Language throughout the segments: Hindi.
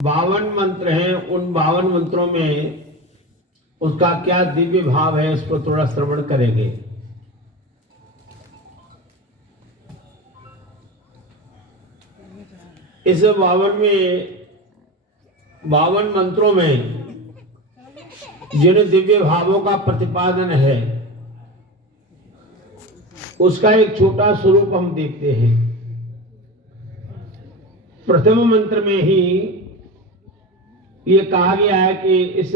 52 मंत्र हैं। उन 52 मंत्रों में उसका क्या दिव्य भाव है, उस पर थोड़ा श्रवण करेंगे। इस 52 मंत्रों में जिन दिव्य भावों का प्रतिपादन है उसका एक छोटा स्वरूप हम देखते हैं। प्रथम मंत्र में ही ये कहा गया है कि इस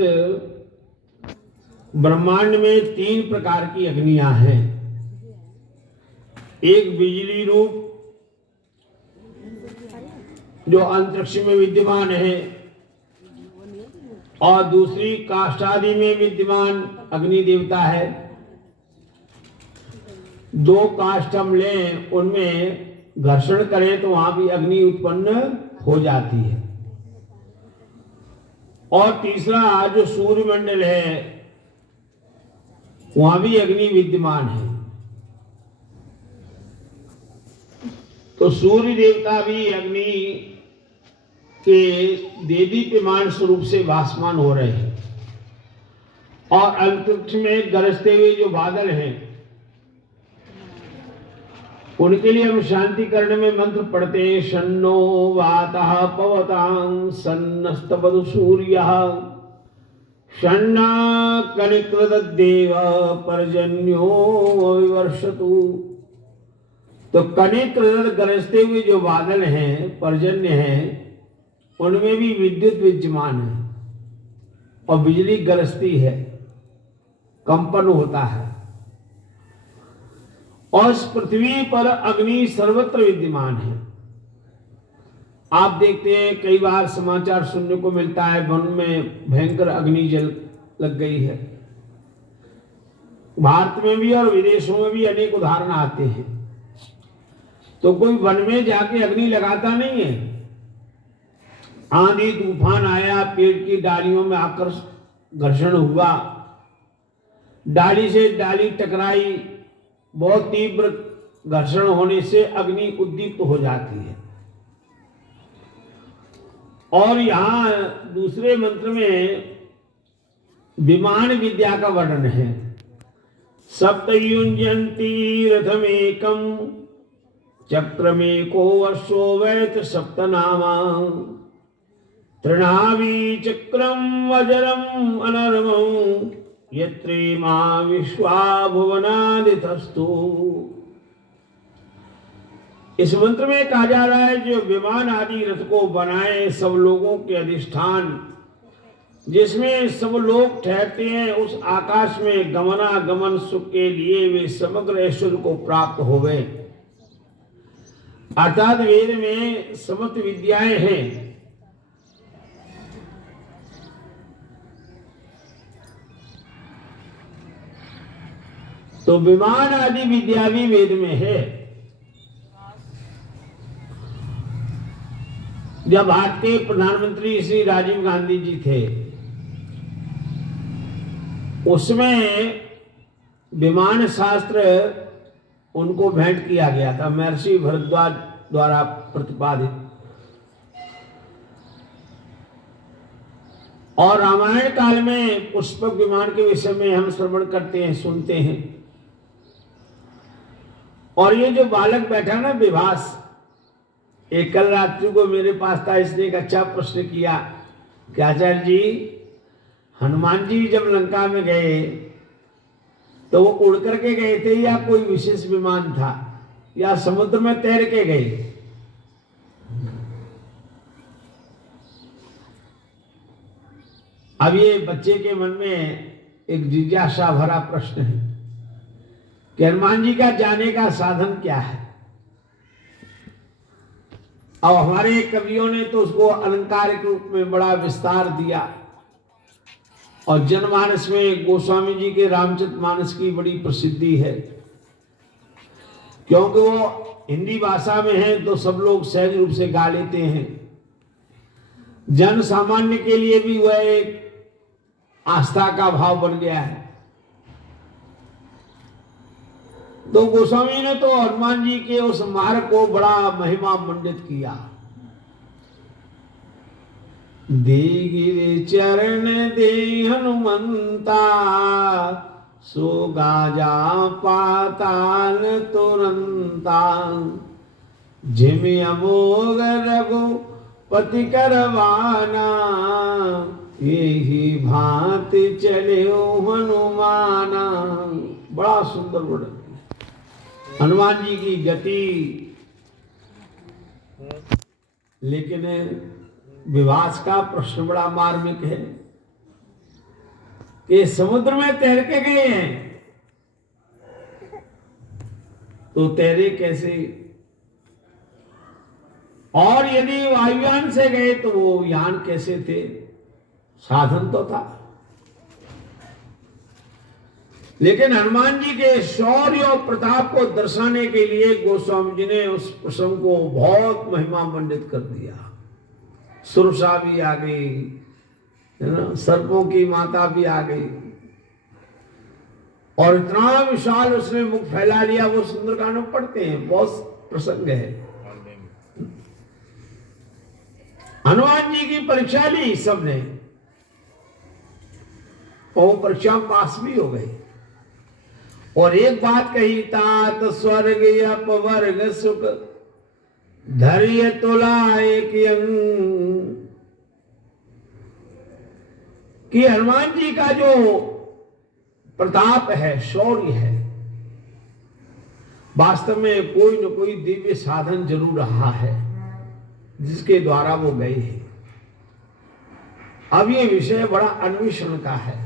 ब्रह्मांड में 3 प्रकार की अग्नियां हैं। एक बिजली रूप जो अंतरिक्ष में विद्यमान है, और दूसरी काष्ठ आदि में विद्यमान अग्नि देवता है। 2 काष्ठ हम लें, उनमें घर्षण करें तो वहां भी अग्नि उत्पन्न हो जाती है। और तीसरा जो सूर्यमंडल है वहां भी अग्नि विद्यमान है। तो सूर्य देवता भी अग्नि के देदीप्यमान स्वरूप से भासमान हो रहे हैं। और अंतरिक्ष में गरजते हुए जो बादल हैं उनके लिए हम शांति करने में मंत्र पढ़ते हैं। शन्नो वातः पवतां सन्नस्तवतु सूर्यः शन्नाकनिकृतद्देव पर्जन्यो विवर्षतु। तो कनिकृत गरजते हुए जो बादल हैं, पर्जन्य हैं, उनमें भी विद्युत विद्यमान है और बिजली गरजती है, कंपन होता है। और इस पृथ्वी पर अग्नि सर्वत्र विद्यमान है। आप देखते हैं कई बार समाचार सुनने को मिलता है वन में भयंकर अग्नि जल लग गई है। भारत में भी और विदेशों में भी अनेक उदाहरण आते हैं। तो कोई वन में जाके अग्नि लगाता नहीं है। आंधी तूफान आया, पेड़ की डालियों में आकर घर्षण हुआ, डाली से डाली टकराई, बहुत तीव्र घर्षण होने से अग्नि उद्दीप्त हो जाती है। और यहां दूसरे मंत्र में विमान विद्या का वर्णन है। सप्तयुंजन्ति रथमेकं चक्रमेको अश्वो वैत सप्तनामा तृणावी चक्रम वज्रम अनर्मं यत्रेमा विश्वा भुवनादितस्तु। इस मंत्र में कहा जा रहा है जो विमान आदि रथ को बनाए सब लोगों के अधिष्ठान, जिसमें सब लोग ठहरते हैं, उस आकाश में गमनागमन सुख के लिए वे समग्र ऐश्वर्य को प्राप्त हो गए। अर्थात वेद में समस्त विद्याएं हैं। तो विमान आदि विद्या भी वेद में है। जब भारत के प्रधानमंत्री श्री राजीव गांधी जी थे, उसमें विमान शास्त्र उनको भेंट किया गया था, महर्षि भरद्वाज द्वारा प्रतिपादित। और रामायण काल में पुष्पक विमान के विषय में हम श्रवण करते हैं, सुनते हैं। और ये जो बालक बैठा ना विभास, एक कल रात्रि को मेरे पास था, इसने एक अच्छा प्रश्न किया कि आचार्य जी, हनुमान जी जब लंका में गए तो वो उड़ करके गए थे या कोई विशेष विमान था, या समुद्र में तैर के गए? अब ये बच्चे के मन में एक जिज्ञासा भरा प्रश्न है कि हनुमान जी का जाने का साधन क्या है। अब हमारे कवियों ने तो उसको अलंकारिक रूप में बड़ा विस्तार दिया, और जनमानस में गोस्वामी जी के रामचरितमानस की बड़ी प्रसिद्धि है, क्योंकि वो हिंदी भाषा में है तो सब लोग सहज रूप से गा लेते हैं। जन सामान्य के लिए भी वह एक आस्था का भाव बन गया है। तो गोस्वामी ने तो हनुमान जी के उस मार्ग को बड़ा महिमा मंडित किया। दीगिर चरण दे हनुमंता, सो गाजा पाताल तुरंता। जिम अमोघ रघुपति करवाना, यही भांति चले हनुमाना। बड़ा सुंदर वर्णन हनुमान जी की गति। लेकिन विवास का प्रश्न बड़ा मार्मिक है कि समुद्र में तैर के गए हैं तो तैरे कैसे, और यदि वायुयान से गए तो वो यान कैसे थे? साधन तो था। लेकिन हनुमान जी के शौर्य और प्रताप को दर्शाने के लिए गोस्वामी जी ने उस प्रसंग को बहुत महिमा मंडित कर दिया। सुरसा भी आ गई, है ना, सर्पों की माता भी आ गई, और इतना विशाल उसने मुख फैला लिया। वो सुंदरकांड में पढ़ते हैं, बहुत प्रसंग है। हनुमान जी की परीक्षा ली सबने, और परीक्षा पास भी हो गई। और एक बात कही, तात स्वर्ग अपवर्ग सुख, धैर्य तुला एक अंग। कि हनुमान जी का जो प्रताप है, शौर्य है, वास्तव में कोई न कोई दिव्य साधन जरूर रहा है जिसके द्वारा वो गए हैं। अब ये विषय बड़ा अन्वेषण का है।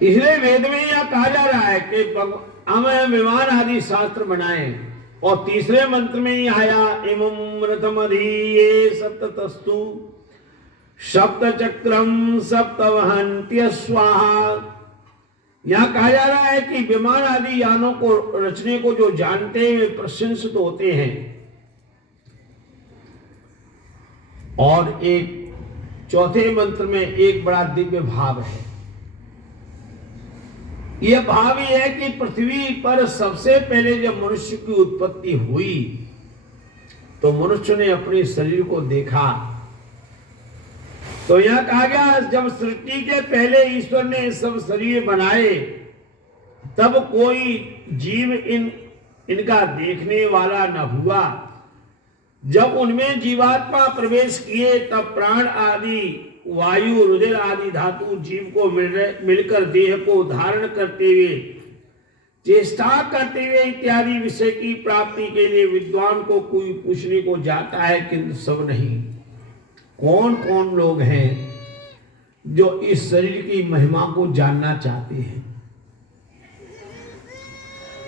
इसलिए वेद में यह कहा जा रहा है कि हमें विमान आदि शास्त्र बनाए, और तीसरे मंत्र में ही आया, इमं रथमधीये सप्ततस्तु सप्त चक्रम सप्तवहन्त्य स्वाहा। यहां कहा जा रहा है कि विमान आदि यानों को रचने को जो जानते हैं वे प्रशंसित होते हैं। और एक चौथे मंत्र में एक बड़ा दिव्य भाव है। यह भाव यह है कि पृथ्वी पर सबसे पहले जब मनुष्य की उत्पत्ति हुई तो मनुष्य ने अपने शरीर को देखा। तो यह कहा गया, जब सृष्टि के पहले ईश्वर ने सब शरीर बनाए तब कोई जीव इनका देखने वाला न हुआ। जब उनमें जीवात्मा प्रवेश किए तब प्राण आदि वायु रुधिर आदि धातु जीव को मिलकर देह को धारण करते हुए, चेष्टा करते हुए इत्यादि विषय की प्राप्ति के लिए विद्वान को कोई पूछने को जाता है, किंतु सब नहीं। कौन कौन लोग हैं जो इस शरीर की महिमा को जानना चाहते हैं?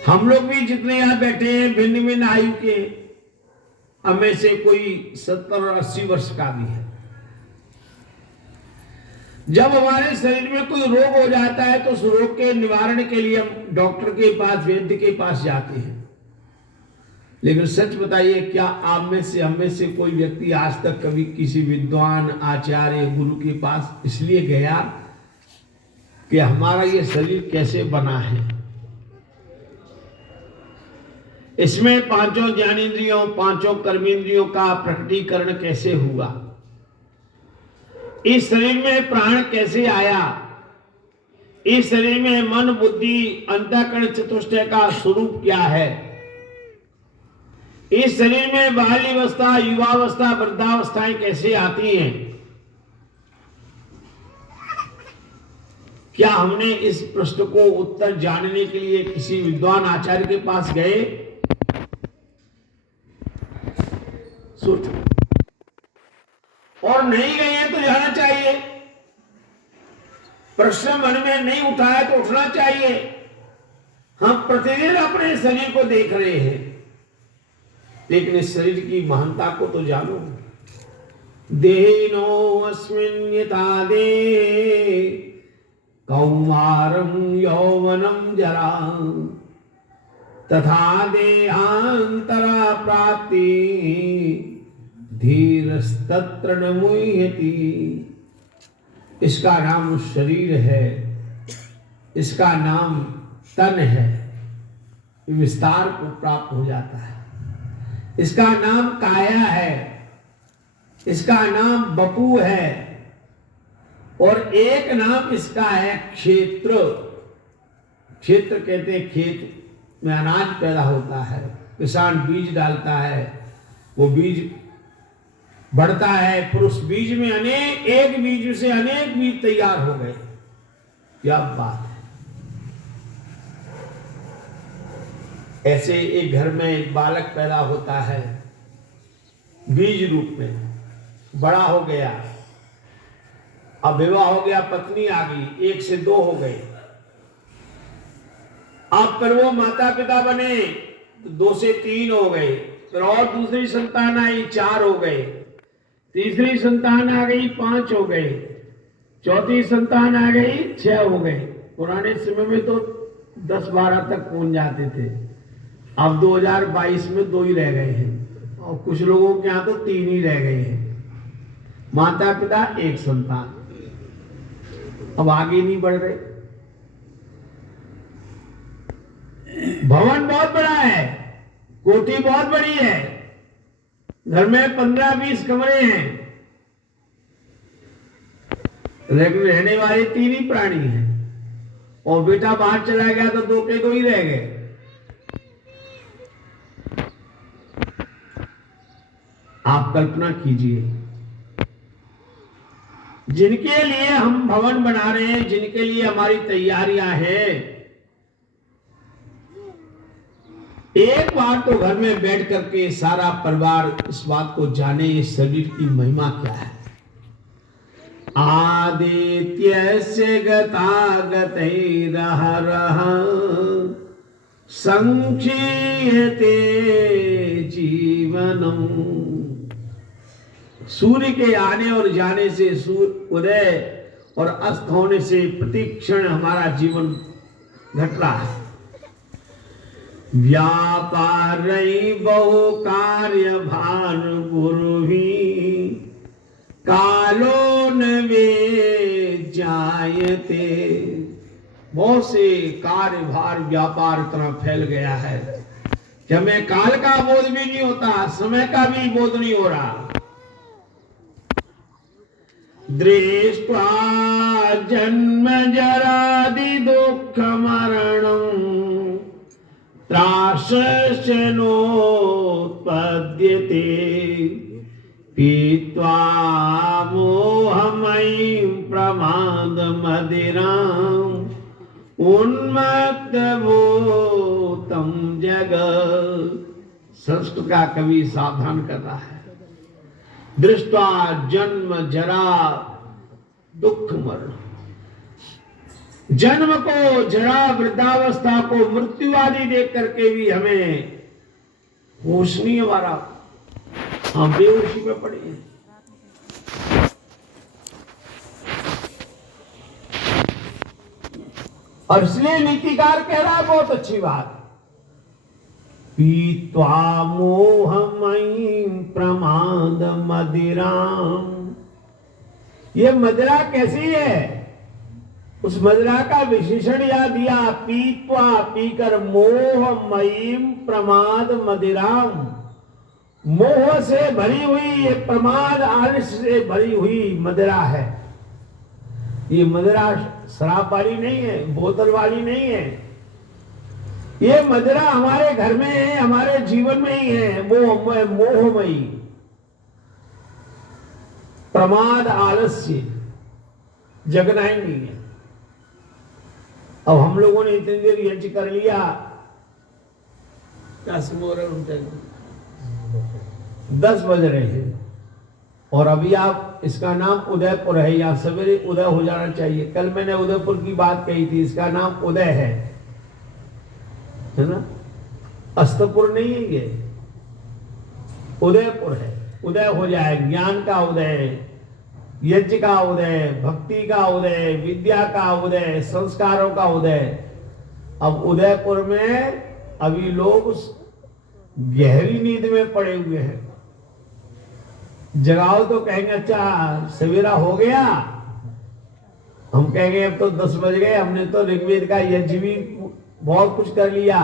हम लोग भी जितने यहां बैठे हैं भिन्न भिन्न आयु के, हमें से कोई 70 और 80 वर्ष का भी है। जब हमारे शरीर में कोई रोग हो जाता है तो उस रोग के निवारण के लिए हम डॉक्टर के पास, वैद्य के पास जाते हैं। लेकिन सच बताइए, क्या आप में से, हम में से कोई व्यक्ति आज तक कभी किसी विद्वान, आचार्य, गुरु के पास इसलिए गया कि हमारा ये शरीर कैसे बना है, इसमें पांचों ज्ञानेंद्रियों, पांचों कर्मेंद्रियों का प्रकटीकरण कैसे हुआ, इस शरीर में प्राण कैसे आया, इस शरीर में मन, बुद्धि, अंतःकरण चतुष्टय का स्वरूप क्या है, इस शरीर में बाल्यावस्था, युवावस्था, वृद्धावस्थाएं कैसे आती हैं, क्या हमने इस प्रश्न को उत्तर जानने के लिए किसी विद्वान आचार्य के पास गए? सोचो। और नहीं गए तो जाना चाहिए। प्रश्न मन में नहीं उठाया तो उठना चाहिए। हम प्रतिदिन अपने शरीर को देख रहे हैं, लेकिन इस शरीर की महानता को तो जानो। देहिनो अस्मिन् यथा दे कौमारं यौवनं जरा तथा देहांतरा प्राप्ति धीरस्तत्र न मुह्यति। इसका नाम शरीर है, इसका नाम तन है, विस्तार को प्राप्त हो जाता है। इसका नाम काया है, इसका नाम बपू है और एक नाम इसका है क्षेत्र। क्षेत्र कहते हैं खेत में अनाज पैदा होता है, किसान बीज डालता है, वो बीज बढ़ता है, फिर उस बीज में एक बीज से अनेक बीज तैयार हो गए। क्या बात है। ऐसे एक घर में एक बालक पैदा होता है, बीज रूप में बड़ा हो गया, अब विवाह हो गया, पत्नी आ गई, 1 से 2 हो गए। अब पर वो माता पिता बने, 2 से 3 हो गए, फिर और दूसरी संतान आई, 4 हो गए, तीसरी संतान आ गई, 5 हो गए, चौथी संतान आ गई, 6 हो गए। पुराने समय में तो 10-12 तक पहुंच जाते थे, अब 2022 में 2 ही रह गए हैं, और कुछ लोगों के यहाँ तो 3 ही रह गए हैं। माता पिता 1 संतान, अब आगे नहीं बढ़ रहे। भवन बहुत बड़ा है, कोठी बहुत बड़ी है, घर में 15-20 कमरे हैं, लेकिन रहने वाले 3 ही प्राणी हैं, और बेटा बाहर चला गया तो 2 के 2 ही रह गए। आप कल्पना कीजिए, जिनके लिए हम भवन बना रहे हैं, जिनके लिए हमारी तैयारियां हैं, एक बार तो घर में बैठ करके सारा परिवार इस बात को जाने, इस शरीर की महिमा क्या है। आदित्यस्य गतागतैरहरः संक्षीयते जीवनम्। सूर्य के आने और जाने से, सूर्य उदय और अस्त होने से प्रतिक्षण हमारा जीवन घट रहा है। व्यापारै बहु कार्य भार गुरुहि कालो न वे जायते। बहुत से कार्य भार व्यापार इतना फैल गया है कि हमें काल का बोध भी नहीं होता, समय का भी बोध नहीं हो रहा। दृष्ट्वा जन्म जरादि दुःख मरणं त्रासश्च नोत्पद्यते पीत्वा मोहमयीं प्रमादमदिराम् उन्मत्तभूतं जगत्। संस्कृत का कवि सावधान कर रहा है। दृष्ट्वा जन्म जरा दुख मरण, जन्म को, जरा, वृद्धावस्था को, मृत्यु आदि देख करके भी हमें होश नहीं हमारा, हम बेहोशी में पड़े हैं। और इसलिए नीतिकार कह रहा है बहुत अच्छी बात, पीत्वा मोहमयीं प्रमाद मदिराम। ये मदिरा कैसी है, उस मदिरा का विशेषण यह दिया, पीत्वा, पीकर, मोहमयीं प्रमाद मदिराम। मोह से भरी हुई, ये प्रमाद आलस्य से भरी हुई मदिरा है। ये मदिरा शराब वाली नहीं है, बोतल वाली नहीं है, ये मदिरा हमारे घर में है, हमारे जीवन में ही है। मोहमयी, प्रमाद, आलस्य, जगना ही नहीं है। अब हम लोगों ने इतनी देर यज्ञ कर लिया, क्या समय 10 बज रहे हैं, और अभी आप, इसका नाम उदयपुर है, यहाँ सवेरे उदय हो जाना चाहिए। कल मैंने उदयपुर की बात कही थी, इसका नाम उदय है ना, अस्तपुर नहीं है, ये उदयपुर है। उदय हो जाए, ज्ञान का उदय, यज्ञ का उदय, भक्ति का उदय, विद्या का उदय, संस्कारों का उदय। अब उदयपुर में अभी लोग गहरी नींद में पड़े हुए हैं। जगाओ तो कहेंगे अच्छा सवेरा हो गया, हम कहेंगे अब तो 10 बज गए, हमने तो ऋग्वेद का यज्ञ भी बहुत कुछ कर लिया।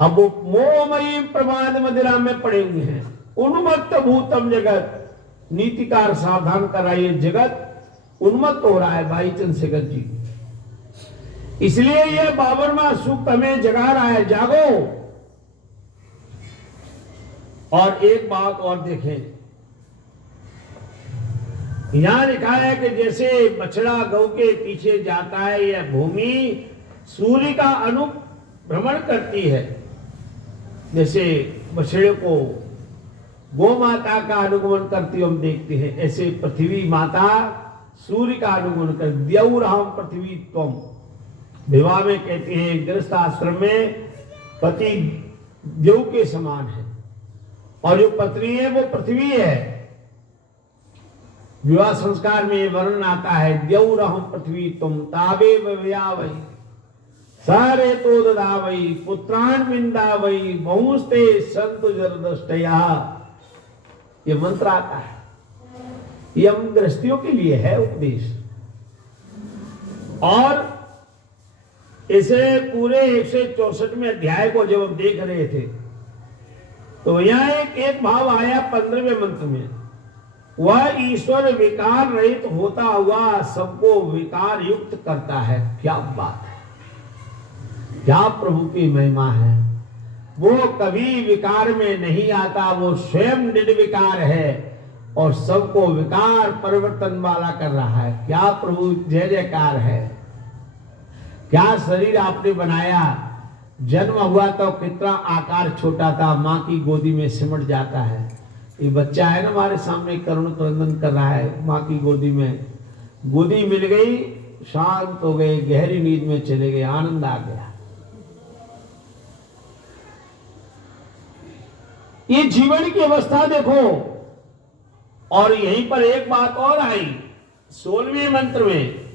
अब वो मोहमयी प्रमाद मदिरा में पड़े हुए हैं। उन्मत्त भूतम जगत, नीतिकार सावधान कराइए, जगत उन्मत्त हो रहा है भाई चंद्रशेखर जी। इसलिए यह 52वां सूक्त हमें जगा रहा है, जागो। और एक बात और देखें, यहां लिखा है कि जैसे बछड़ा गौ के पीछे जाता है, यह भूमि सूर्य का अनुभ्रमण करती है। जैसे बछड़े को गौ माता का अनुगमन करती हम देखते हैं, ऐसे पृथ्वी माता सूर्य का अनुगमन कर। द्यौराम पृथ्वी त्वम, विवाह में कहते हैं, गृहस्थ आश्रम में पति देव के समान है और जो पत्नी है वो पृथ्वी है। विवाह संस्कार में वर्णन आता है, द्यौरहम पृथ्वी तुम तावे वही सारे तो ददावई पुत्रान विंदावई बहुस्ते संत जरदष्टया। ये मंत्र आता है, ये हम गृहस्थियों के लिए है उपदेश। और इसे पूरे 164वें अध्याय को जब हम देख रहे थे तो यहां एक भाव आया 15वें मंत्र में, वह ईश्वर विकार रहित होता हुआ सबको विकार युक्त करता है। क्या बात है, क्या प्रभु की महिमा है। वो कभी विकार में नहीं आता, वो स्वयं निर्विकार है और सबको विकार परिवर्तन वाला कर रहा है। क्या प्रभु जय जयकार है। क्या शरीर आपने बनाया, जन्म हुआ तो कितना आकार छोटा था, माँ की गोदी में सिमट जाता है। ये बच्चा है ना हमारे सामने करुण क्रंदन कर रहा है, माँ की गोदी में, गोदी मिल गई, शांत हो गए, गहरी नींद में चले गए, आनंद आ गया। ये जीवन की अवस्था देखो। और यहीं पर एक बात और आई 16वें मंत्र में,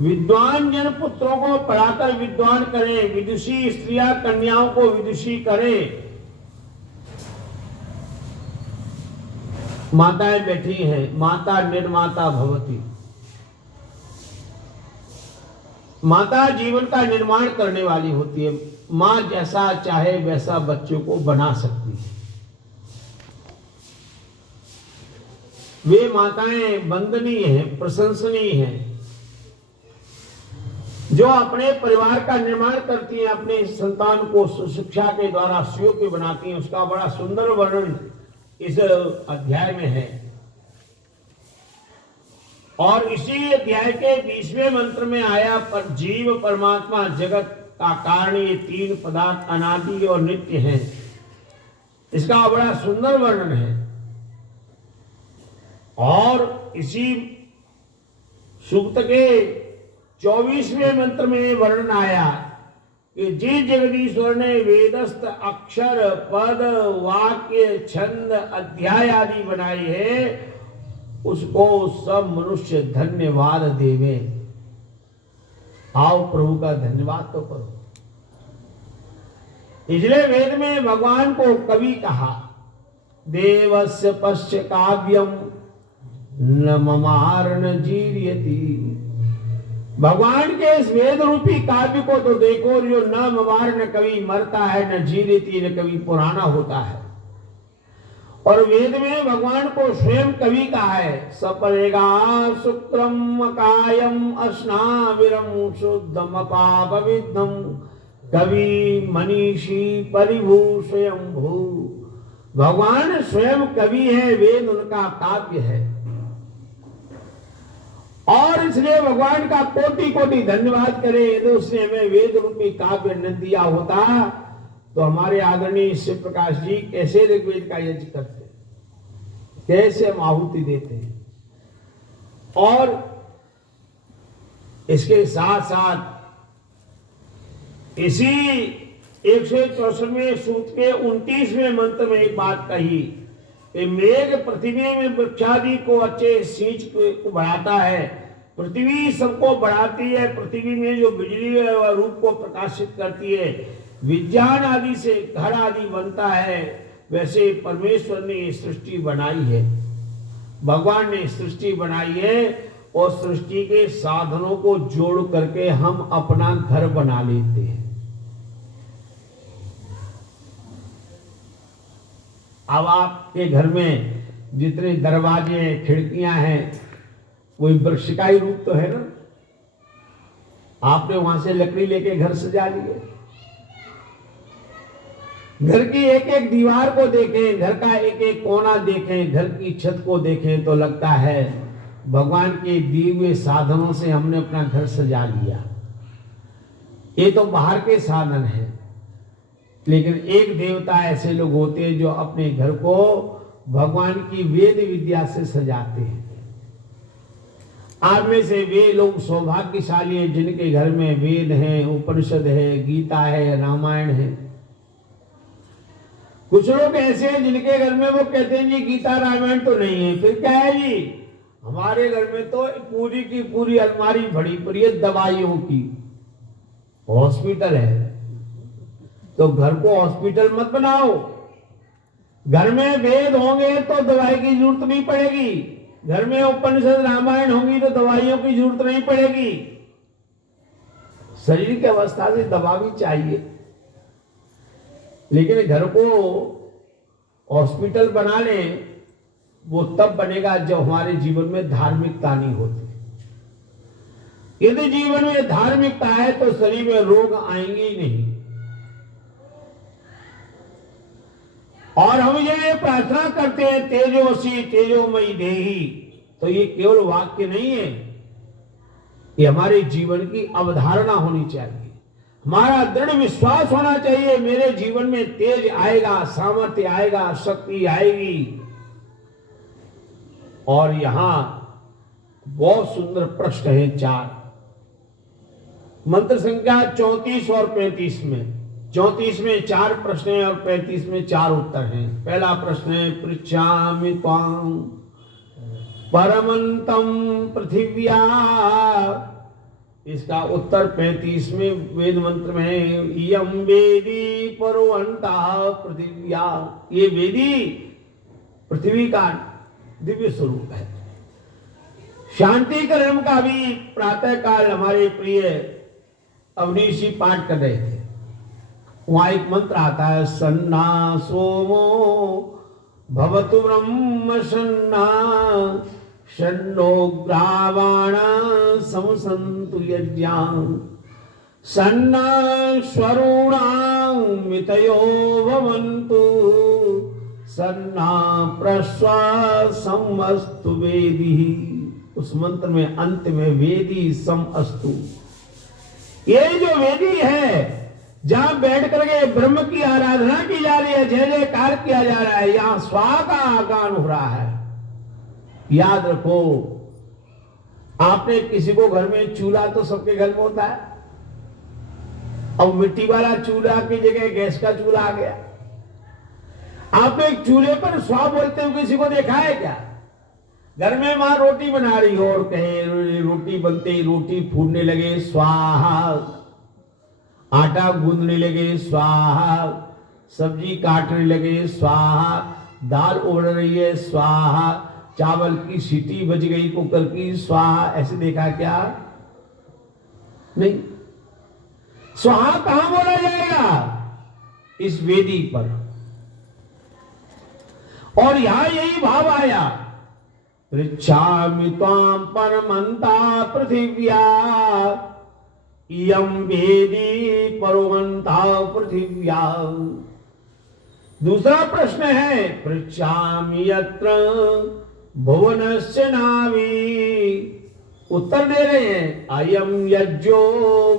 विद्वान जन पुत्रों को पढ़ाकर विद्वान करें, विदुषी स्त्रियां कन्याओं को विदुषी करें। माताएं बैठी हैं, माता निर्माता भवती, माता जीवन का निर्माण करने वाली होती है। माँ जैसा चाहे वैसा बच्चों को बना सकती है। वे माताएं वंदनीय हैं, प्रशंसनीय हैं, जो अपने परिवार का निर्माण करती हैं, अपने संतान को शिक्षा के द्वारा सुयोग्य बनाती हैं। उसका बड़ा सुंदर वर्णन इस अध्याय में है। और इसी अध्याय के 20वें मंत्र में आया, पर जीव परमात्मा जगत का कारण ये तीन पदार्थ अनादि और नित्य हैं। इसका बड़ा सुंदर वर्णन है। और इसी सूक्त के 24वें मंत्र में वर्णन आया कि जिस जगदीश्वर ने वेदस्थ अक्षर पद वाक्य छंद अध्याय आदि बनाई है, उसको सब मनुष्य धन्यवाद देवे। आओ प्रभु का धन्यवाद तो करो। इसलिए वेद में भगवान को कवि कहा, देवस्य पश्य काव्यम न ममार न जीर्यति। भगवान के इस वेद रूपी काव्य को तो देखो, जो न ममार न कभी मरता है, न जीर्यति न कभी पुराना होता है। और वेद में भगवान को स्वयं कवि कहा है, सपरेगा शुक्रम कायम अस्नाविरम शुद्धम पापविद्धम कवि मनीषी परिभू स्वयं भू। भगवान स्वयं कवि है, वेद उनका काव्य है। और इसलिए भगवान का कोटि कोटि धन्यवाद करें। यदि उसने हमें वेद रूपी काव्य न दिया होता तो हमारे आदरणीय शिव प्रकाश जी कैसे ऋग्वेद का यज्ञ करते, कैसे हम आहुति देते हैं। और इसके साथ साथ इसी 164वें सूक्त के 29वें मंत्र में एक बात कही, मेघ पृथ्वी में वृक्षादि को अच्छे सींच को बढ़ाता है, पृथ्वी सबको बढ़ाती है। पृथ्वी में जो बिजली है वह रूप को प्रकाशित करती है, विज्ञान आदि से घर आदि बनता है। वैसे परमेश्वर ने ये सृष्टि बनाई है, भगवान ने सृष्टि बनाई है और सृष्टि के साधनों को जोड़ करके हम अपना घर बना लेते हैं। अब आपके घर में जितने दरवाजे खिड़कियां हैं कोई वृक्ष का ही रूप तो है ना। आपने वहां से लकड़ी लेके घर सजा लिए। घर की एक एक दीवार को देखें, घर का एक एक कोना देखें, घर की छत को देखें तो लगता है भगवान के दिए हुए साधनों से हमने अपना घर सजा लिया। ये तो बाहर के साधन है, लेकिन एक देवता ऐसे लोग होते हैं जो अपने घर को भगवान की वेद विद्या से सजाते हैं। आप में से वे लोग सौभाग्यशाली हैं जिनके घर में वेद है, उपनिषद है, गीता है, रामायण है। कुछ लोग ऐसे हैं जिनके घर में वो कहते हैं जी गीता रामायण तो नहीं है। फिर क्या है जी, हमारे घर में तो पूरी की पूरी अलमारी भरी पड़ी है दवाइयों की। हॉस्पिटल है तो घर को हॉस्पिटल मत बनाओ। घर में वेद होंगे तो दवाई की जरूरत नहीं पड़ेगी, घर में उपनिषद रामायण होंगी तो दवाइयों की जरूरत नहीं पड़ेगी। शरीर की अवस्था से दवा भी चाहिए, लेकिन घर को हॉस्पिटल बना लें वो तब बनेगा जब हमारे जीवन में धार्मिकता नहीं होती। यदि जीवन में धार्मिकता है तो शरीर में रोग आएंगे ही नहीं। और हम ये प्रार्थना करते हैं तेजोसी तेजोमयी देही, तो ये केवल वाक्य नहीं है, ये हमारे जीवन की अवधारणा होनी चाहिए। हमारा दृढ़ विश्वास होना चाहिए मेरे जीवन में तेज आएगा, सामर्थ्य आएगा, शक्ति आएगी। और यहां बहुत सुंदर प्रश्न है 4 मंत्र संख्या 34 और 35 में। 34 में 4 प्रश्न हैं और 35 में 4 उत्तर हैं। पहला प्रश्न है पृच्छामि त्वां परमंतम पृथिव्या। इसका उत्तर 35 में वेद मंत्र में है यम वेदी परवंता पृथिव्या। ये वेदी पृथ्वी का दिव्य स्वरूप है। शांति क्रम का भी प्रातः काल हमारे प्रिय अवनीश जी पाठ कर रहे थे। वहां एक मंत्र आता है सन्ना सोमो भवतु ब्रह्म सन्ना षण्णो ग्रावाण समसन्तु यज्ञां सन्ना स्वरूणां मितयो भवन्तु सन्ना प्रश्वा समस्तु वेदी। उस मंत्र में अंत में वेदी सम अस्तु। ये जो वेदी है जहां बैठ करके ब्रह्म की आराधना की जा रही है, जय जयकार किया जा रहा है, यहां स्वा का आगान हो रहा है। याद रखो, आपने किसी को घर में चूल्हा तो सबके घर में होता है, अब मिट्टी वाला चूल्हा की जगह गैस का चूल्हा आ गया। आपने एक चूल्हे पर स्वा बोलते हुए किसी को देखा है क्या? घर में मां रोटी बना रही हो और कहे रोटी बनते ही रोटी फूटने लगे स्वाहा, आटा गूंदने लगे स्वाहा, सब्जी काटने लगे स्वाहा, दाल उबल रही है स्वाहा, चावल की सीटी बज गई कुकर की स्वाहा। ऐसे देखा क्या? नहीं। स्वाहा कहां बोला जाएगा? इस वेदी पर। और यहां यही भाव आया पृच्छामि त्वां परमंता पृथिव्या यम वेदी परमंता पृथिव्या। दूसरा प्रश्न है पृच्छामि यत्र भुवनस्य नाभि। उत्तर दे रहे हैं अयम यज्ञो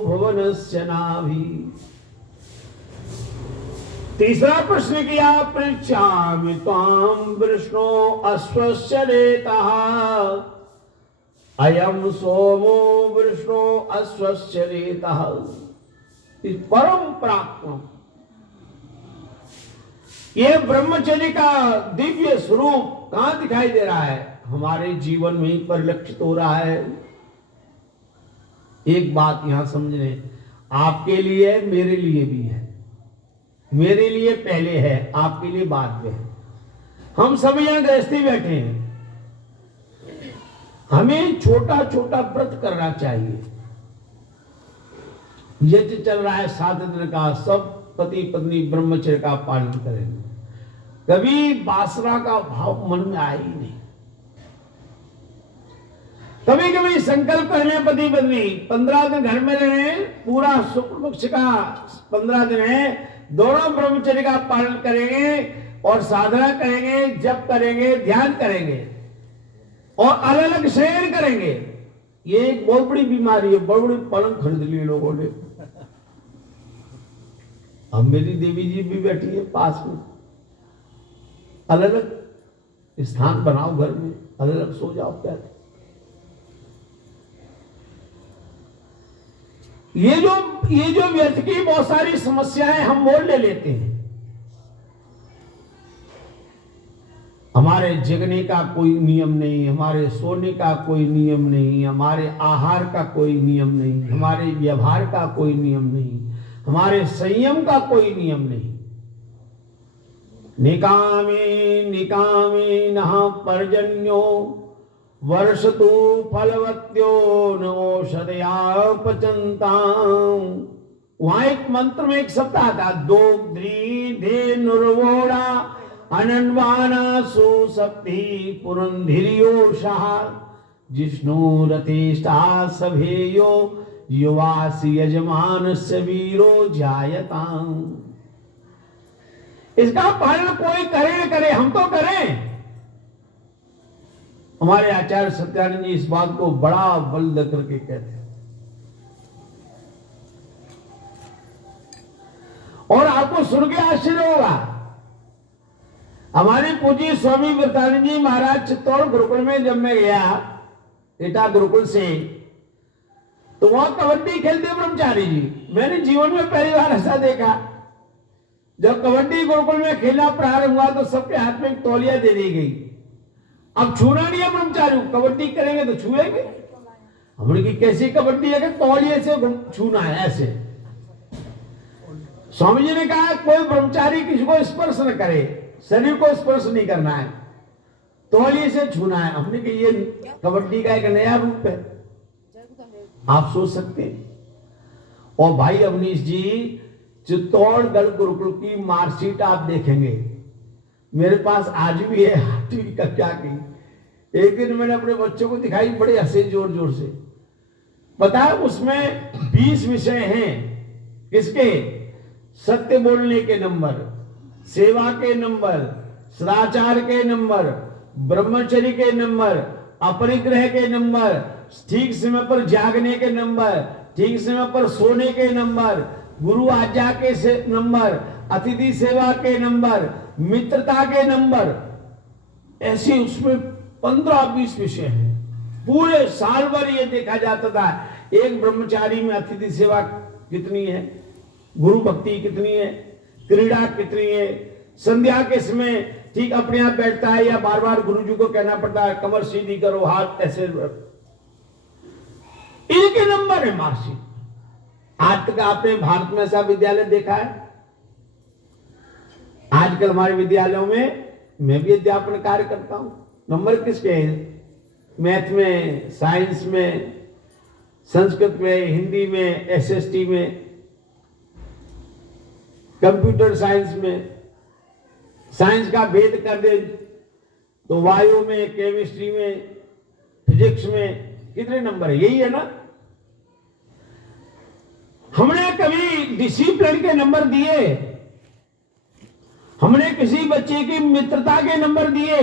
भुवनस्य नाभि। तीसरा प्रश्न किया पृच्छामि त्वां वृष्णो अश्वस्य रेतः अयम सोमो वृष्णो अश्वस्य रेतः। इस परम पराक्रम ये ब्रह्मचर्य का दिव्य स्वरूप कहां दिखाई दे रहा है? हमारे जीवन में ही परिलक्षित हो रहा है। एक बात यहां समझने, आपके लिए मेरे लिए भी है। मेरे लिए पहले है, आपके लिए बाद में है। हम सब यहां गृहस्थी बैठे हैं, हमें छोटा छोटा व्रत करना चाहिए। यज्ञ चल रहा है 7 दिन का, सब पति पत्नी ब्रह्मचर्य का पालन करेंगे। कभी वासना का भाव मन में आया ही नहीं। कभी कभी संकल्प करने पति पत्नी 15 दिन घर में रहे, पूरा शुक्ल पक्ष का 15 दिन है, दोनों ब्रह्मचर्य का पालन करेंगे और साधना करेंगे, जप करेंगे, ध्यान करेंगे और अलग अलग शयन करेंगे। ये एक बहुत बड़ी बीमारी है। बड़ी बड़ी पलंग खरीद लिए लोगों ने। अब मेरी देवी जी भी बैठी है पास में। अलग अलग स्थान बनाओ घर में, अलग अलग सो जाओ। क्या ये जो व्यर्थ की बहुत सारी समस्याएं हम मोल ले लेते हैं। हमारे जगने का कोई नियम नहीं, हमारे सोने का कोई नियम नहीं, हमारे आहार का कोई नियम नहीं, हमारे व्यवहार का कोई नियम नहीं, हमारे संयम का कोई नियम नहीं। निकामे निकामे नः पर्जन्यो वर्षतु फलवत्यो न औषधया पचन्ताम्। वहां एक मंत्र में एक शब्द आता, दोग्ध्री धे नुर्वोड़ा अनन्वाना सुसप्ति पुरंधिरियोषः जिष्णु रतिष्ठा सभेयो युवासी यजमानस्य वीरो जायताम्। इसका पालन कोई करे न करे, हम तो करें। हमारे आचार्य सत्यानंद जी इस बात को बड़ा बल दे करके कहते हैं। और आपको सुन के आश्चर्य होगा, हमारे पूज्य स्वामी व्रतानंद जी महाराज चित्तौड़ गुरुकुल में जब मैं गया एटा गुरुकुल से, तो वहां कबड्डी खेलते ब्रह्मचारी जी। मैंने जीवन में पहली बार ऐसा देखा। जब कबड्डी गुरुकुल में खेलना प्रारंभ हुआ तो सबके हाथ में एक तौलिया दे दी गई। अब छूना नहीं है ब्रह्मचारी, कबड्डी करेंगे तो छुएंगे। हमने की कैसी कबड्डी है कि तौलिए से छूना है ऐसे। स्वामी जी ने कहा कोई ब्रह्मचारी किसी को स्पर्श न करे, शरीर को स्पर्श नहीं करना है, तौलिए से छूना है। हमने कहा ये कबड्डी का एक नया रूप है, आप सोच सकते हैं। और भाई अवनीश जी, चित्तौड़गढ़ गुरुकुल की मार्कशीट आप देखेंगे, मेरे पास आज भी है 8वीं कक्षा की। एक दिन मैंने अपने बच्चों को दिखाई, बड़े हंसे जोर जोर से। पता है उसमें 20 विषय हैं। किसके? सत्य बोलने के नंबर, सेवा के नंबर, सदाचार के नंबर, ब्रह्मचर्य के नंबर, अपरिग्रह के नंबर, ठीक समय पर जागने के नंबर, ठीक समय पर सोने के नंबर, गुरु आज्ञा के नंबर, अतिथि सेवा के नंबर, मित्रता के नंबर। ऐसे उसमें 15-20 विषय हैं। पूरे साल भर ये देखा जाता था एक ब्रह्मचारी में अतिथि सेवा कितनी है, गुरु भक्ति कितनी है, क्रीड़ा कितनी है, संध्या के समय ठीक अपने आप बैठता है या बार बार गुरु जी को कहना पड़ता है कमर सीधी करो, हाथ ऐसे। इनके नंबर है मार्कशीट। आज तक आपने भारत में ऐसा विद्यालय देखा है? आजकल हमारे विद्यालयों में, मैं भी अध्यापन कार्य करता हूं, नंबर किसके हैं? मैथ में, साइंस में, संस्कृत में, हिंदी में, एसएसटी में, कंप्यूटर साइंस में। साइंस का भेद कर दे तो वायु में, केमिस्ट्री में, फिजिक्स में कितने नंबर है? यही है ना। हमने कभी डिसिप्लिन के नंबर दिए? हमने किसी बच्चे की मित्रता के नंबर दिए?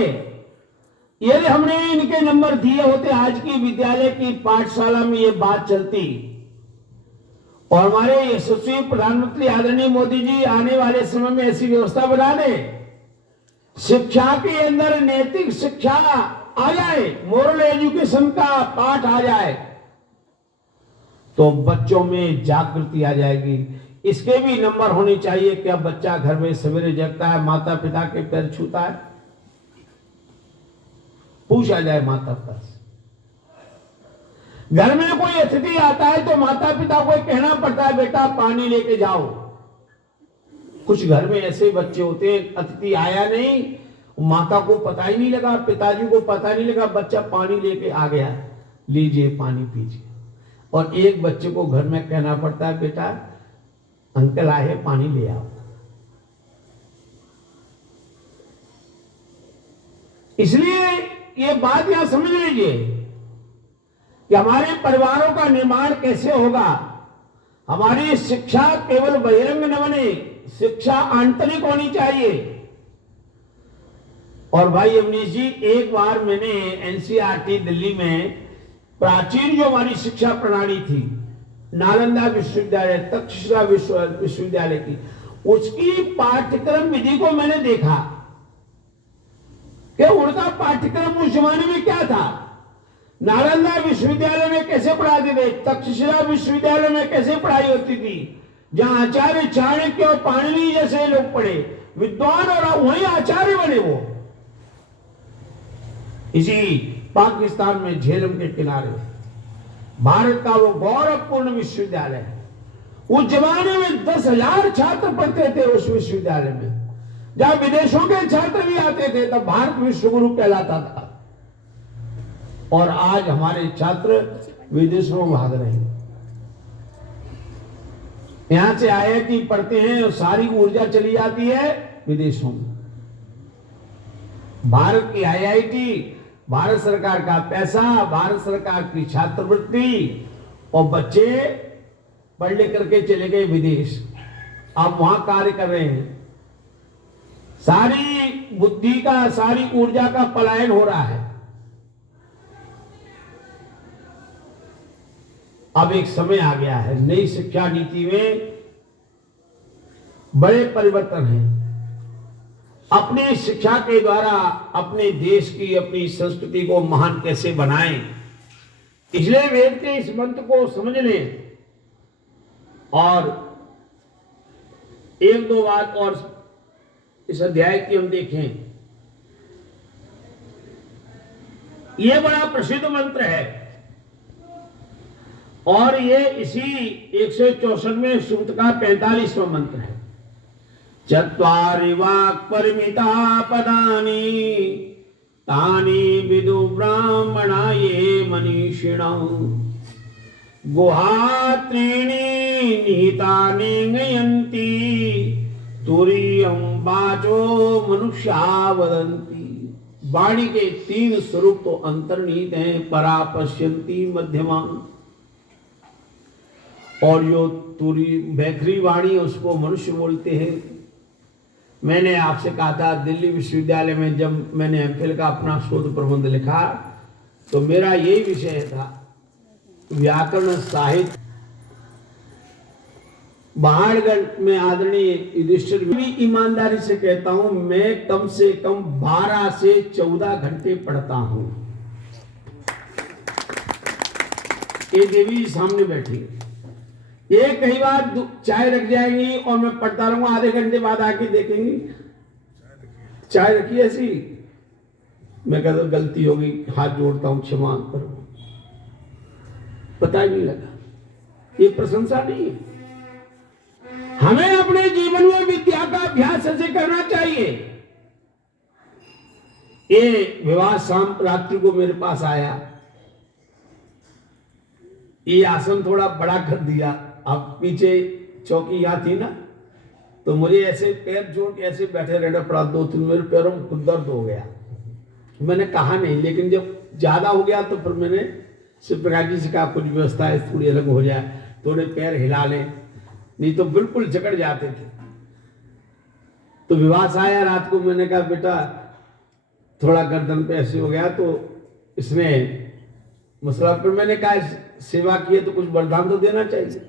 यदि हमने इनके नंबर दिए होते, आज की विद्यालय की पाठशाला में ये बात चलती। और हमारे यशस्वी प्रधानमंत्री आदरणीय मोदी जी आने वाले समय में ऐसी व्यवस्था बना दे, शिक्षा के अंदर नैतिक शिक्षा आ जाए, मोरल एजुकेशन का पाठ आ जाए, तो बच्चों में जागृति आ जाएगी। इसके भी नंबर होने चाहिए। क्या बच्चा घर में सवेरे जगता है, माता पिता के पैर छूता है? पूछा जाए माता पिता से। घर में कोई अतिथि आता है तो माता पिता को कहना पड़ता है बेटा पानी लेके जाओ। कुछ घर में ऐसे बच्चे होते हैं, अतिथि आया नहीं, माता को पता ही नहीं लगा, पिताजी को पता नहीं लगा, बच्चा पानी लेके आ गया, लीजिए पानी पीजिए। और एक बच्चे को घर में कहना पड़ता है बेटा अंकल आए पानी ले आओ। इसलिए ये बात यहां समझ लीजिए कि हमारे परिवारों का निर्माण कैसे होगा। हमारी शिक्षा केवल बहिरंग न बने, शिक्षा आंतरिक होनी चाहिए। और भाई अवनीश जी, एक बार मैंने एनसीईआरटी दिल्ली में प्राचीन जो हमारी शिक्षा प्रणाली थी, नालंदा विश्वविद्यालय, तक्षशिला विश्वविद्यालय की, उसकी पाठ्यक्रम विधि को मैंने देखा कि उनका पाठ्यक्रम उस जमाने में क्या था। नालंदा विश्वविद्यालय में कैसे पढ़ाते थे, तक्षशिला विश्वविद्यालय में कैसे पढ़ाई होती थी, जहां आचार्य चाणक्य और पाणिनि जैसे लोग पढ़े, विद्वान, और वहीं आचार्य बने वो। इसी पाकिस्तान में झेलम के किनारे भारत का वो गौरवपूर्ण विश्वविद्यालय, उस जमाने में 10,000 छात्र पढ़ते थे उस विश्वविद्यालय में। जहां विदेशों के छात्र भी आते थे तब भारत विश्वगुरु कहलाता था। और आज हमारे छात्र विदेशों में भाग रहे हैं। यहां से IIT पढ़ते हैं और सारी ऊर्जा चली जाती है विदेशों में। भारत की IIT, भारत सरकार का पैसा, भारत सरकार की छात्रवृत्ति, और बच्चे पढ़ लिख करके चले गए विदेश। अब वहां कार्य कर रहे हैं। सारी बुद्धि का, सारी ऊर्जा का पलायन हो रहा है। अब एक समय आ गया है, नई शिक्षा नीति में बड़े परिवर्तन हैं। अपनी शिक्षा के द्वारा अपने देश की, अपनी संस्कृति को महान कैसे बनाएं, इसलिए वेद के इस मंत्र को समझ लें। और एक दो बात और इस अध्याय की हम देखें। यह बड़ा प्रसिद्ध मंत्र है और ये इसी 164वें सूक्त का 45वां मंत्र है। चत्वारि वाक् परिमिता पदानि तानि विदु ब्राह्मणा ये मनीषिणः गुहात्रीणि निहितानि गयन्ति तुरीयं वाचो मनुष्या वदन्ति। वाणी के 3 स्वरूप तो अंतर्निहित हैं, परा पश्यन्ति, मध्यमा, और जो तुरी बैखरी वाणी उसको मनुष्य बोलते हैं। मैंने आपसे कहा था दिल्ली विश्वविद्यालय में जब मैंने MPhil का अपना शोध प्रबंध लिखा तो मेरा यही विषय था, व्याकरण साहित्य। बहाड़गढ़ में आदरणीय युधिष्ठिर भी ईमानदारी से कहता हूं, मैं कम से कम 12 से 14 घंटे पढ़ता हूं। ये देवी सामने बैठी, ये कई बार चाय रख जाएंगी और मैं पढ़ता रहूंगा, आधे घंटे बाद आके देखेंगी चाय रखी ऐसी। मैं कहता गलती होगी, हाथ जोड़ता हूं, क्षमा करो। पता ही नहीं लगा। ये प्रशंसा नहीं है। हमें अपने जीवन में विद्या का अभ्यास ऐसे करना चाहिए। ये विवाह शाम रात्रि को मेरे पास आया, ये आसन थोड़ा बड़ा कर दिया। अब पीछे चौकी यहां थी ना, तो मुझे ऐसे पैर जोड़ के ऐसे बैठे रहना पड़ा। 2-3 मेरे पैरों में खुद दर्द हो गया। मैंने कहा नहीं, लेकिन जब ज्यादा हो गया तो फिर मैंने शिव प्रकाश जी से कहा कुछ व्यवस्था है थोड़ी अलग हो जाए, थोड़े पैर हिला लें, नहीं तो बिल्कुल जकड़ जाते थे। तो विवाह आया रात को, मैंने कहा बेटा थोड़ा गर्दन पे ऐसे हो गया, तो इसने मसला पर मैंने कहा सेवा की है तो कुछ वरदान तो देना चाहिए।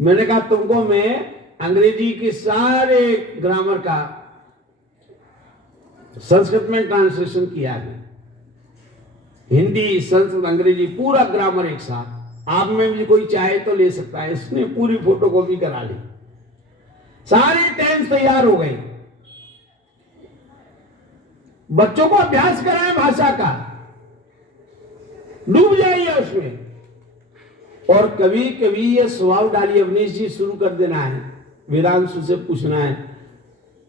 मैंने कहा तुमको मैं अंग्रेजी के सारे ग्रामर का संस्कृत में ट्रांसलेशन किया है, हिंदी संस्कृत अंग्रेजी पूरा ग्रामर एक साथ। आप में भी कोई चाहे तो ले सकता है। इसने पूरी फोटोकॉपी करा ली, सारी टेंस तैयार हो गई। बच्चों को अभ्यास कराएं भाषा का, डूब जाइए उसमें। और कभी कभी ये स्वभाव डालिए, अवनीश जी शुरू कर देना है, वेदांशु से पूछना है,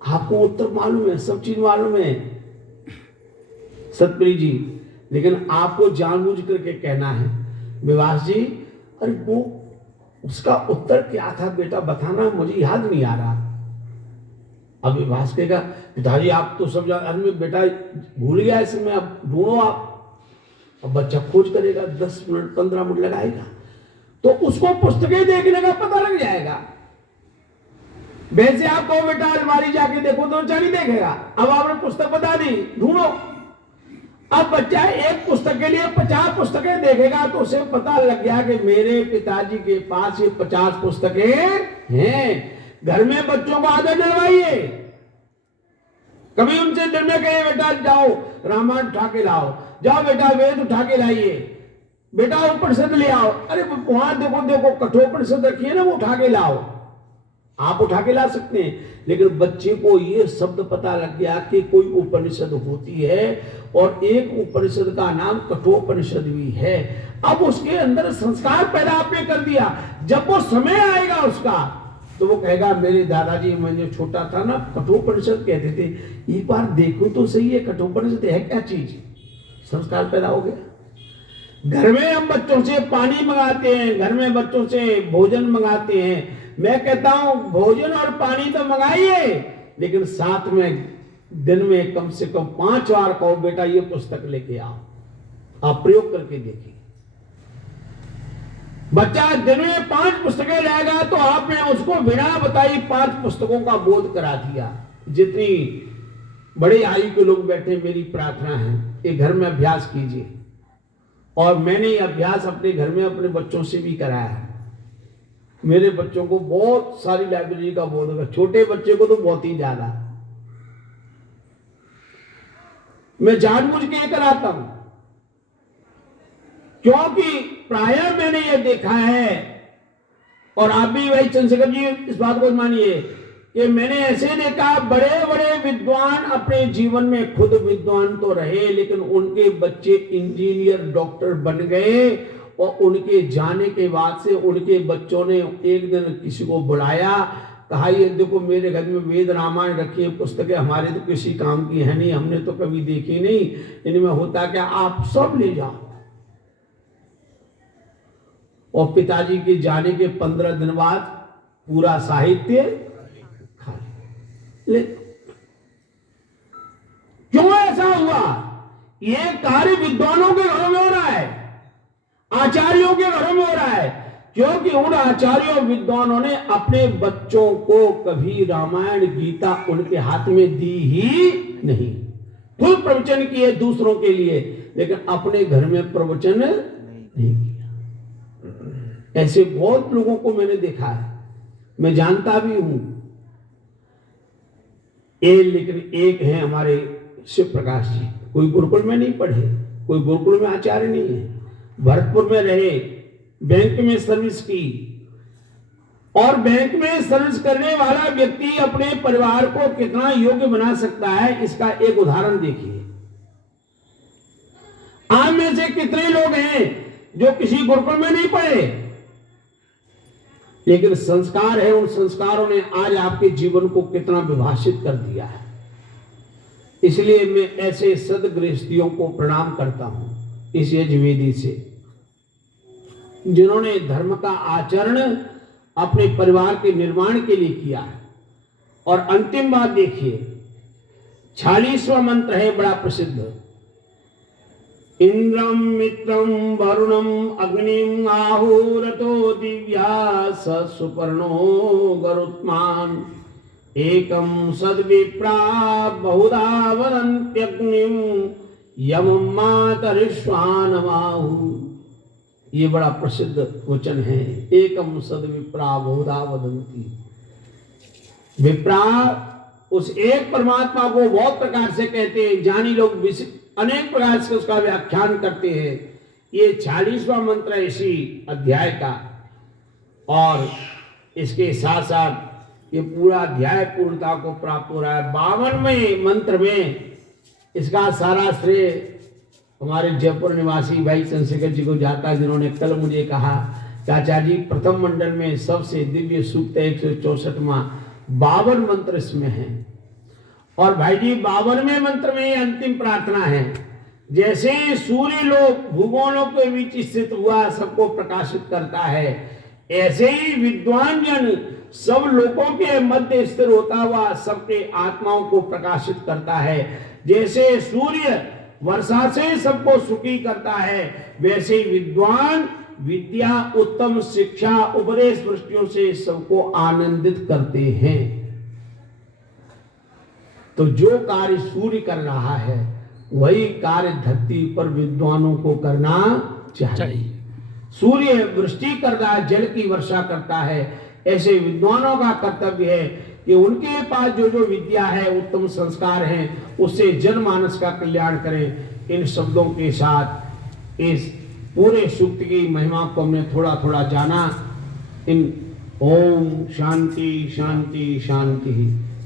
आपको उत्तर मालूम है, सब चीज मालूम है सतप्रिय जी, लेकिन आपको जानबूझ करके कहना है विवास जी, अरे वो उसका उत्तर क्या था बेटा बताना, मुझे याद नहीं आ रहा। अब विभास कहेगा पिताजी आप तो सब आदमी बेटा भूल गया इसमें, अब ढूंढो आप। अब बच्चा खोज करेगा, 10 मिनट 15 मिनट लगाएगा, तो उसको पुस्तकें देखने का पता लग जाएगा। वैसे आप कहो बेटा अलमारी जाके देखो तो बच्चा नहीं देखेगा। अब आपने पुस्तक बता दी, ढूंढो। अब बच्चा एक पुस्तक के लिए 50 पुस्तकें देखेगा तो उसे पता लग गया कि मेरे पिताजी के पास ये 50 पुस्तकें हैं। घर में बच्चों को आदत डलवाइए, कभी उनसे दिन में कहिए बेटा जाओ रामायण उठा के लाओ, जाओ बेटा वेद उठा के लाइए, बेटा उपनिषद ले आओ। अरे वहां देखो देखो कठोपनिषद रखिए ना, वो उठा के लाओ। आप उठा के ला सकते हैं, लेकिन बच्चे को ये शब्द पता लग गया कि कोई उपनिषद होती है और एक उपनिषद का नाम कठोपनिषद भी है। अब उसके अंदर संस्कार पैदा आपने कर दिया। जब वो समय आएगा उसका तो वो कहेगा मेरे दादाजी मैं जो छोटा था ना कठोपनिषद कहते थे, एक बार देखो तो सही है कठोपनिषद है क्या चीज। संस्कार पैदा हो गया। घर में हम बच्चों से पानी मंगाते हैं, घर में बच्चों से भोजन मंगाते हैं। मैं कहता हूं भोजन और पानी तो मंगाइए, लेकिन साथ में दिन में कम से कम 5 बार कहो बेटा ये पुस्तक लेके आओ। आप प्रयोग करके देखिए। बच्चा दिन में 5 पुस्तकें लाएगा तो आपने उसको बिना बताई 5 पुस्तकों का बोध करा दिया। जितनी बड़े आयु के लोग बैठे, मेरी प्रार्थना है कि घर में अभ्यास कीजिए। और मैंने ये अभ्यास अपने घर में अपने बच्चों से भी कराया है। मेरे बच्चों को बहुत सारी लाइब्रेरी का बोध होगा, छोटे बच्चे को तो बहुत ही ज्यादा। मैं जानबूझ के कराता हूं क्योंकि प्रायः मैंने ये देखा है, और आप भी भाई चंद्रशेखर जी इस बात को मानिए कि मैंने ऐसे देखा बड़े बड़े विद्वान अपने जीवन में खुद विद्वान तो रहे, लेकिन उनके बच्चे इंजीनियर डॉक्टर बन गए। और उनके जाने के बाद से उनके बच्चों ने एक दिन किसी को बुलाया, कहा ये देखो मेरे घर में वेद रामायण रखी है पुस्तकें, हमारे तो किसी काम की है नहीं, हमने तो कभी देखी नहीं, इनमें होता क्या आप सब ले जाओ। और पिताजी के जाने के 15 दिन बाद पूरा साहित्य खाली। क्यों ऐसा हुआ? ये कार्य विद्वानों के घरों में हो रहा है, आचार्यों के घरों में हो रहा है, क्योंकि उन आचार्यों विद्वानों ने अपने बच्चों को कभी रामायण गीता उनके हाथ में दी ही नहीं। खुद प्रवचन किए दूसरों के लिए, लेकिन अपने घर में प्रवचन नहीं किया। ऐसे बहुत लोगों को मैंने देखा है, मैं जानता भी हूं। लेकिन एक है हमारे शिव प्रकाश जी, कोई गुरुकुल में नहीं पढ़े, कोई गुरुकुल में आचार्य नहीं है, भरतपुर में रहे, बैंक में सर्विस की। और बैंक में सर्विस करने वाला व्यक्ति अपने परिवार को कितना योग्य बना सकता है, इसका एक उदाहरण देखिए। आप में से कितने लोग हैं जो किसी गुरुकुल में नहीं पढ़े, लेकिन संस्कार है, उन संस्कारों ने आज आपके जीवन को कितना विभाषित कर दिया है। इसलिए मैं ऐसे सदगृहस्थियों को प्रणाम करता हूं, इस यजुर्वेदी से, जिन्होंने धर्म का आचरण अपने परिवार के निर्माण के लिए किया है। और अंतिम बात देखिए, 46वां मंत्र है बड़ा प्रसिद्ध। इंद्रम मित्रम वरुणम अग्निम आहुरतो दिव्या सुपर्णो गरुत्मान एकम सद्विप्रा बहुधा वदन्त्यग्निम यम मातरिश्वानमाहु। ये बड़ा प्रसिद्ध वचन है। एकम सद्विप्रा बहुधा वदन्ति। विप्रा उस एक परमात्मा को बहुत प्रकार से कहते हैं, ज्ञानी लोग अनेक प्रकार से उसका व्याख्यान करते हैं। ये 40वां मंत्र है इसी अध्याय का, और इसके साथ साथ ये पूरा अध्याय पूर्णता को प्राप्त हो रहा है। 52वें मंत्र में इसका सारा श्रेय हमारे जयपुर निवासी भाई चंद्रशेखर जी को जाता है, जिन्होंने कल मुझे कहा चाचा जी प्रथम मंडल में सबसे दिव्य सूक्त 164वां 52 मंत्र इसमें है। और भाई जी 52वें मंत्र में ये अंतिम प्रार्थना है। जैसे सूर्य लोक भूगोलों के बीच स्थित हुआ सबको प्रकाशित करता है, ऐसे ही विद्वान जन सब लोगों के मध्य स्थिर होता हुआ सबके आत्माओं को प्रकाशित करता है। जैसे सूर्य वर्षा से सबको सुखी करता है, वैसे ही विद्वान विद्या, उत्तम शिक्षा, उपदेश वृष्टियों से सबको आनंदित करते हैं। तो जो कार्य सूर्य कर रहा है वही कार्य धरती पर विद्वानों को करना चाहिए। सूर्य वृष्टि करता है, जल की वर्षा करता है, ऐसे विद्वानों का कर्तव्य है कि उनके पास जो जो विद्या है, उत्तम संस्कार हैं, उससे जनमानस का कल्याण करें। इन शब्दों के साथ इस पूरे सूक्त की महिमा को हमने थोड़ा थोड़ा जाना। इन ओम शांति शांति शांति।